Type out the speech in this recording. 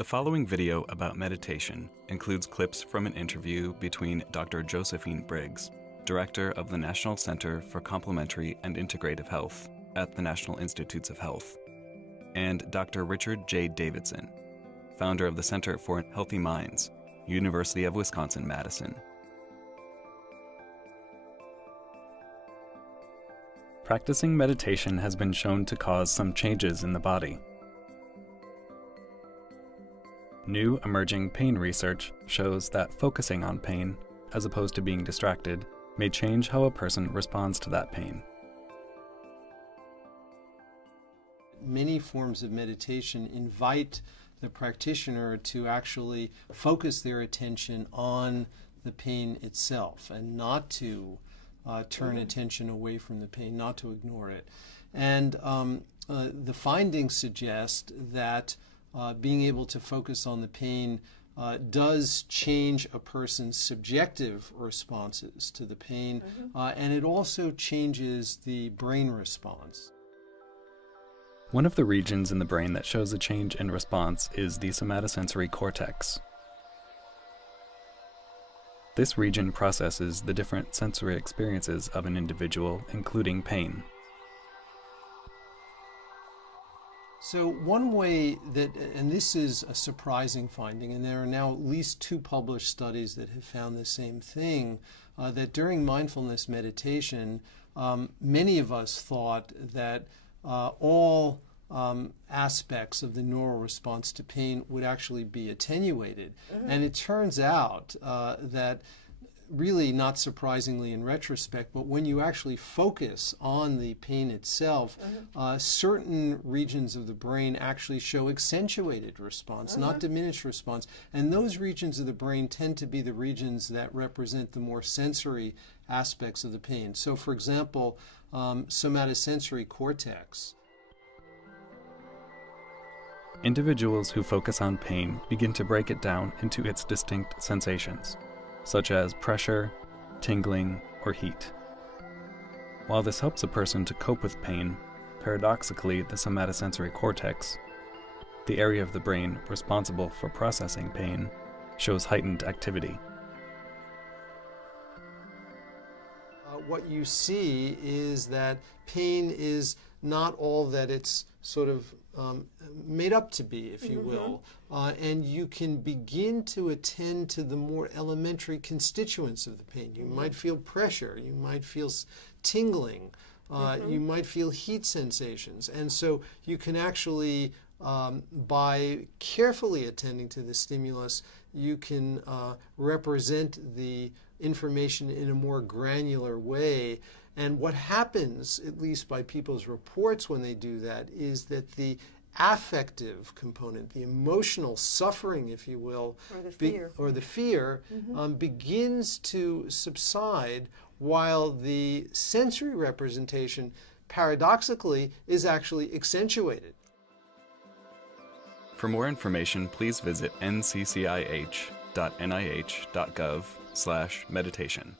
The following video about meditation includes clips from an interview between Dr. Josephine Briggs, Director of the National Center for Complementary and Integrative Health at the National Institutes of Health, and Dr. Richard J. Davidson, founder of the Center for Healthy Minds, University of Wisconsin-Madison. Practicing meditation has been shown to cause some changes in the body. New emerging pain research shows that focusing on pain, as opposed to being distracted, may change how a person responds to that pain. Many forms of meditation invite the practitioner to actually focus their attention on the pain itself and not to turn attention away from the pain, not to ignore it. And the findings suggest that being able to focus on the pain does change a person's subjective responses to the pain, and it also changes the brain response. One of the regions in the brain that shows a change in response is the somatosensory cortex. This region processes the different sensory experiences of an individual, including pain. So one way that, and this is a surprising finding, and there are now at least 2 published studies that have found the same thing, that during mindfulness meditation, many of us thought that all aspects of the neural response to pain would actually be attenuated. And it turns out that, really not surprisingly in retrospect, but when you actually focus on the pain itself, certain regions of the brain actually show accentuated response, not diminished response. And those regions of the brain tend to be the regions that represent the more sensory aspects of the pain. So for example, somatosensory cortex. Individuals who focus on pain begin to break it down into its distinct sensations, such as pressure, tingling, or heat. While this helps a person to cope with pain, paradoxically, the somatosensory cortex, the area of the brain responsible for processing pain, shows heightened activity. What you see is that pain is not all that it's sort of made up to be, if you will, and you can begin to attend to the more elementary constituents of the pain. You might feel pressure, you might feel tingling, you might feel heat sensations, and so you can actually, by carefully attending to the stimulus, you can represent the information in a more granular way. And what happens, at least by people's reports when they do that, is that the affective component, the emotional suffering, if you will, or the fear, begins to subside, while the sensory representation, paradoxically, is actually accentuated. For more information, please visit nccih.nih.gov/meditation.